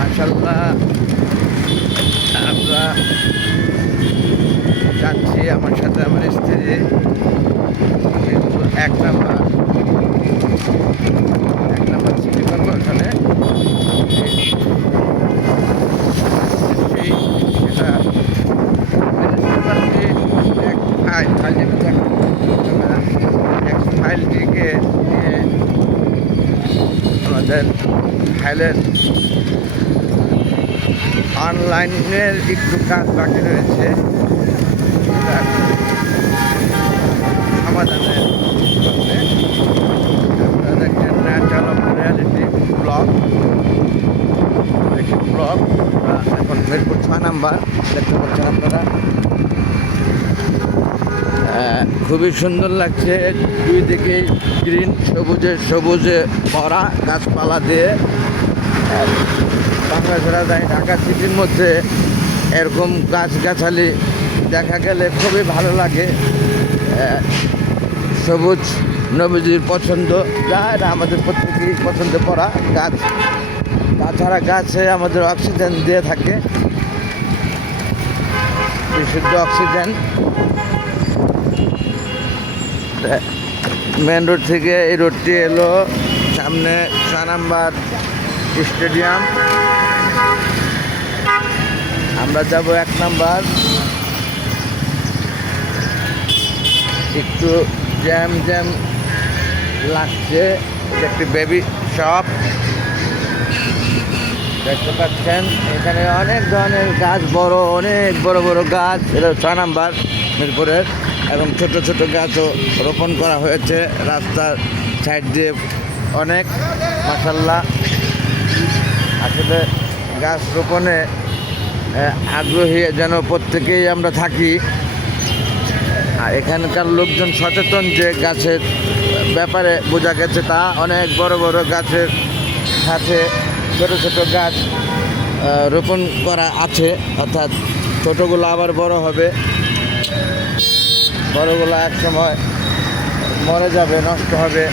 মাশাআল্লাহ আমরা যাচ্ছি আমার সাথে আমার স্ত্রী মিরপুর এক নাম্বার সিটি কর্পোরেশনে সেটা এক ফাইলটিকে নিয়ে আমাদের ফাইলের অনলাইনের একটু কাজ বাকি রয়েছে তার সমাধানের জন্য আপনারা দেখছেন ন্যাচারাল অফ রিয়ালিটি ব্লগ একটি ব্লগ এখন মিরপুর 6 নাম্বার দেখতে পাচ্ছেন আপনারা। খুবই সুন্দর লাগছে, দুই দিকে গ্রিন সবুজে ভরা গাছপালা দিয়ে। বাংলাদেশের ঢাকা সিটির মধ্যে এরকম গাছগাছালি দেখা গেলে খুবই ভালো লাগে। সবুজ নবীজির পছন্দ, যা এটা আমাদের প্রত্যেকেই পছন্দ করা গাছ। তাছাড়া গাছে আমাদের অক্সিজেন দিয়ে থাকে, বিশুদ্ধ অক্সিজেন। মেন রোড থেকে এই রোডটি এলো সামনে 6 নাম্বার স্টেডিয়াম, আমরা যাব 1 নাম্বার। একটু জ্যাম লাগছে, এটা একটি বেবি শপ দেখতে পাচ্ছেন। এখানে অনেক ধরনের গাছ, অনেক বড় গাছ, এটা 6 নাম্বার মিরপুরের, এবং ছোট ছোট গাছও রোপণ করা হয়েছে রাস্তার সাইড দিয়ে অনেক। মাশাআল্লাহ, আসলে গাছ রোপণে আগ্রহী যেন প্রত্যেকেই আমরা থাকি। আর এখানকার লোকজন সচেতন যে গাছের ব্যাপারে বোঝা গেছে তা। অনেক বড় গাছের সাথে ছোট ছোট গাছ রোপণ করা আছে, অর্থাৎ ছোটোগুলো আবার বড় হবে, বড়গুলো এক সময় মরে যাবে, নষ্ট হবে,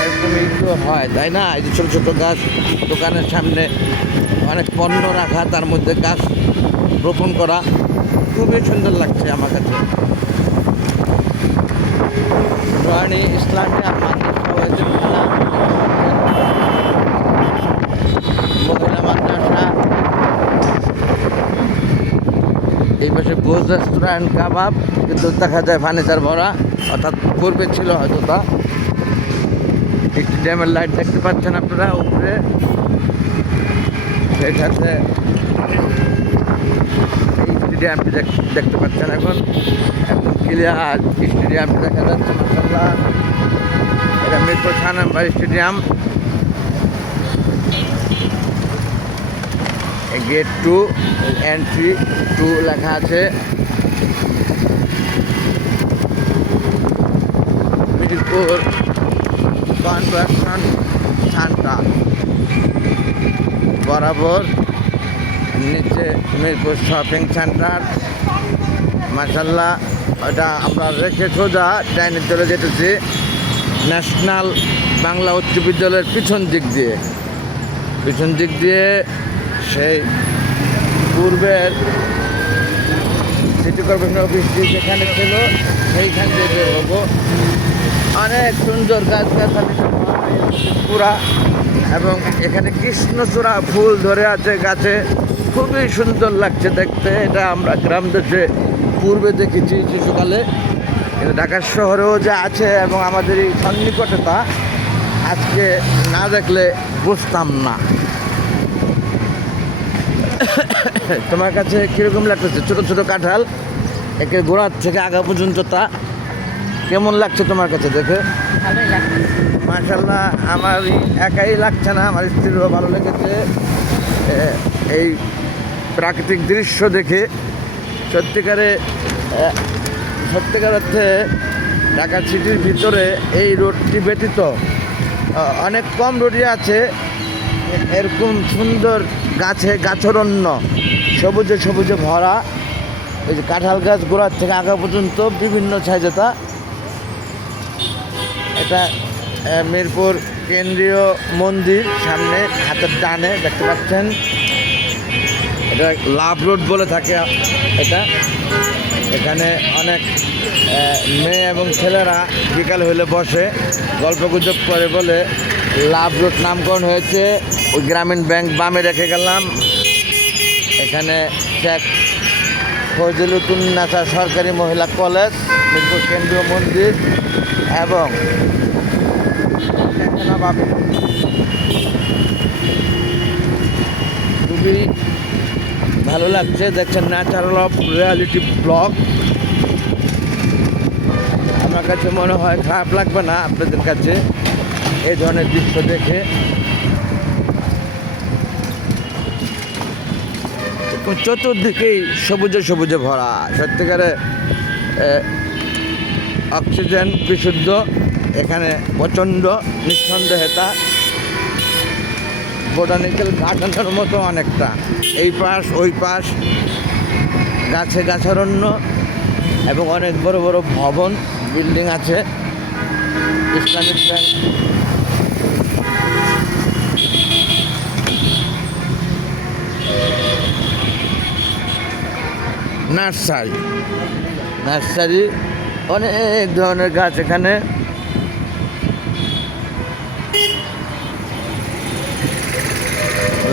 এরকমই তো হয়, তাই না? এই যে ছোটো ছোটো গাছ দোকানের সামনে অনেক পণ্য রাখা, তার মধ্যে গাছ রোপণ করা, খুবই সুন্দর লাগছে আমার কাছে। নোয়ানী ইসলামিয়া মাদ্রাসা হয়েছে মহিলা মাদ্রাসা। এই পাশে ভোজ রেস্টুরেন্ট, কাবাব, কিন্তু দেখা যায় ফার্নিচার ভরা, অর্থাৎ পূর্বে ছিল হয়তো তা। একটি ড্যামের লাইট দেখতে পাচ্ছেন আপনারা উপরে, সেটাতে এই স্টেডিয়ামটি দেখতে পাচ্ছেন এখন ক্লিয়ার স্টেডিয়ামটি দেখা যাচ্ছে। মাশাআল্লাহ, এটা Mirpur 6 number stadium. Gate 2, entry 2 লেখা আছে। মিরপুর কনভেনশন সেন্টার বরাবর নিচে মিরপুর শপিং সেন্টার। মাশাআল্লাহ, এটা আমরা রেখে সোজা ট্রেনে চলে যেতেছি ন্যাশনাল বাংলা উচ্চ বিদ্যালয়ের পিছন দিক দিয়ে সেই পূর্বের সিটি কর্পোরেশন অফিসটি যেখানে ছিল সেইখান থেকে বের হবো। অনেক সুন্দর গাছগাছালি পুরা, এবং এখানে কৃষ্ণচূড়া ফুল ধরে আছে গাছে, খুবই সুন্দর লাগছে দেখতে। এটা আমরা গ্রাম দেশে পূর্বে দেখেছি শিশুকালে, কিন্তু ঢাকা শহরেও যে আছে এবং আমাদের এই সন্নিকটতা আজকে না দেখলে বুঝতাম না। তোমার কাছে কীরকম লাগতেছে? ছোটো ছোটো কাঁঠাল, একে গোড়ার থেকে আগা পর্যন্ত, তা কেমন লাগছে তোমার কাছে দেখে? মাশাআল্লাহ, আমার একাই লাগছে না, আমার স্ত্রীরও ভালো লেগেছে এই প্রাকৃতিক দৃশ্য দেখে। সত্যিকার অর্থে ঢাকা সিটির ভিতরে এই রোডটি ব্যতীত অনেক কম রোডই আছে এরকম সুন্দর গাছরণ্য, সবুজে ভরা। এই যে কাঁঠাল গাছ গোড়ার থেকে আগা পর্যন্ত বিভিন্ন সাইজে, তা এটা মিরপুর কেন্দ্রীয় মন্দির সামনে হাতের ডানে দেখতে পাচ্ছেন, এটা লাভ রোড বলে থাকে এটা। এখানে অনেক মেয়ে এবং ছেলেরা বিকাল হলে বসে গল্পগুজব করে বলে লাভ রোড নামকরণ হয়েছে। ওই গ্রামীণ ব্যাংক বামে রেখে গেলাম। এখানে শেখ ফজলুতুন্নেসা সরকারি মহিলা কলেজ, মিরপুর কেন্দ্রীয় মন্দির এবং খুবই ভালো লাগছে। দেখছেন ন্যাচারাল অফ রিয়ালিটি ব্লগ। আমার কাছে মনে হয় খারাপ লাগবে না আপনাদের কাছে এই ধরনের দৃশ্য দেখে। চতুর্দিকেই সবুজে সবুজে ভরা, সত্যিকারে অক্সিজেন বিশুদ্ধ। এখানে প্রচণ্ড নিঃসন্দেহতা বোটানিক্যাল গার্ডেনের মতো অনেকটা, এই পাশ ওই পাশ গাছে গাছারণ্য এবং অনেক বড় বড় ভবন বিল্ডিং আছে। ইসলামিক ব্যাংক, নার্সারি অনেক ধরনের গাছ এখানে।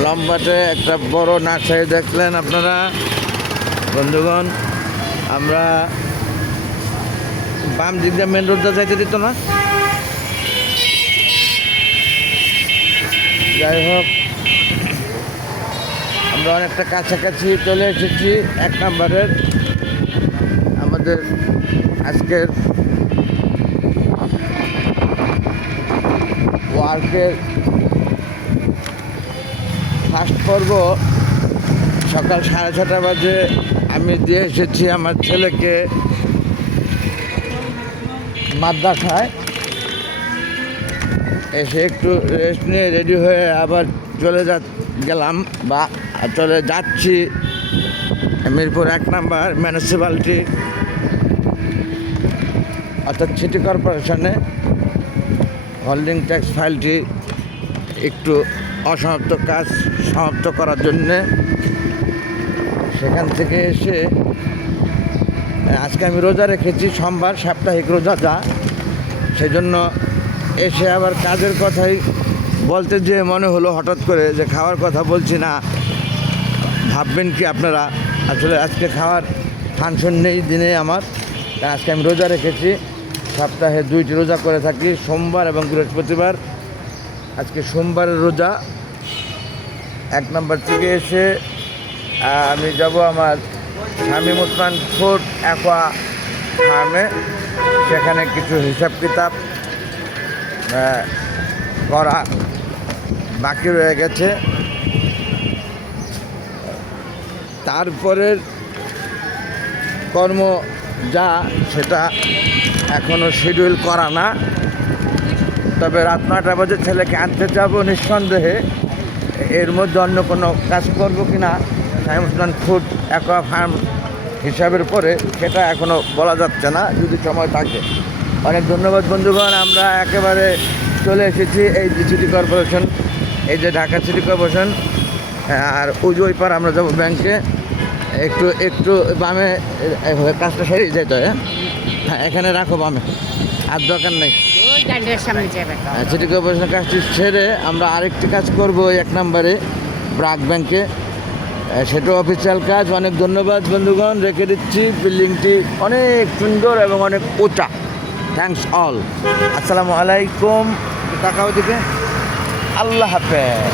লম্বাটে একটা বড় নার্সারি দেখলেন আপনারা বন্ধুগণ। আমরা বাম দিক দিয়ে মেন রোডটা যাইতে দিত না। যাই হোক, আমরা অনেকটা কাছাকাছি চলে এসেছি 1 নম্বরের আমাদের আজকের ওয়ার্কের ফার্স্ট পর্ব। সকাল 6:30 বাজে আমি দিয়ে এসেছি আমার ছেলেকে মাদ্রাসায়। এসে একটু রেস্ট নিয়ে রেডি হয়ে আবার গেলাম বা চলে যাচ্ছি মিরপুর 1 নম্বর মিউনিসিপ্যালিটি অর্থাৎ সিটি কর্পোরেশনে হোল্ডিং ট্যাক্স ফাইলটি একটু অসমাপ্ত কাজ সমাপ্ত করার জন্যে। সেখান থেকে এসে আজকে আমি রোজা রেখেছি, সোমবার সাপ্তাহিক রোজা যা, সেজন্য এসে আবার কাজের কথাই বলতে যে মনে হলো হঠাৎ করে যে খাওয়ার কথা বলছি না। ভাববেন কি আপনারা, আসলে আজকে খাওয়ার ফাংশন নেই দিনে আমার। আজকে আমি রোজা রেখেছি, সপ্তাহে 2টি রোজা করে থাকি, সোমবার এবং বৃহস্পতিবার। আজকে সোমবারের রোজা। 1 নম্বর থেকে এসে আমি যাব আমার শামীম ওসমান ফুড অ্যাকোয়া ফার্মে। সেখানে কিছু হিসাব কিতাব করা বাকি রয়ে গেছে। তারপরের কর্ম যা সেটা এখনও শিডিউল করা না, তবে রাত 9টা বাজে ছেলেকে আনতে যাবো নিঃসন্দেহে। এর মধ্যে অন্য কোনো কাজ করবো কি না Shamim Osman food aqua farm হিসাবের পরে সেটা এখনও বলা যাচ্ছে না, যদি সময় থাকে। অনেক ধন্যবাদ বন্ধুগণ। আমরা একেবারে চলে এসেছি এই যে সিটি কর্পোরেশন, এই যে ঢাকা সিটি কর্পোরেশন। আর ওই পার আমরা যাবো ব্যাংকে। একটু বামে কাজটা সেরে যেতে হয়। হ্যাঁ, এখানে রাখো বামে, আর দরকার নেই। সিটি কর্পোরেশনের কাজটি ছেড়ে আমরা আরেকটি কাজ করবো 1 নম্বরে ব্র্যাক ব্যাংকে, সেটাও অফিসিয়াল কাজ। অনেক ধন্যবাদ বন্ধুগণ, রেখে দিচ্ছি। বিল্ডিংটি অনেক সুন্দর এবং অনেক উঁচা। Thanks all. আসসালামু আলাইকুম। টাকাও দিকে। আল্লাহ হাফেজ।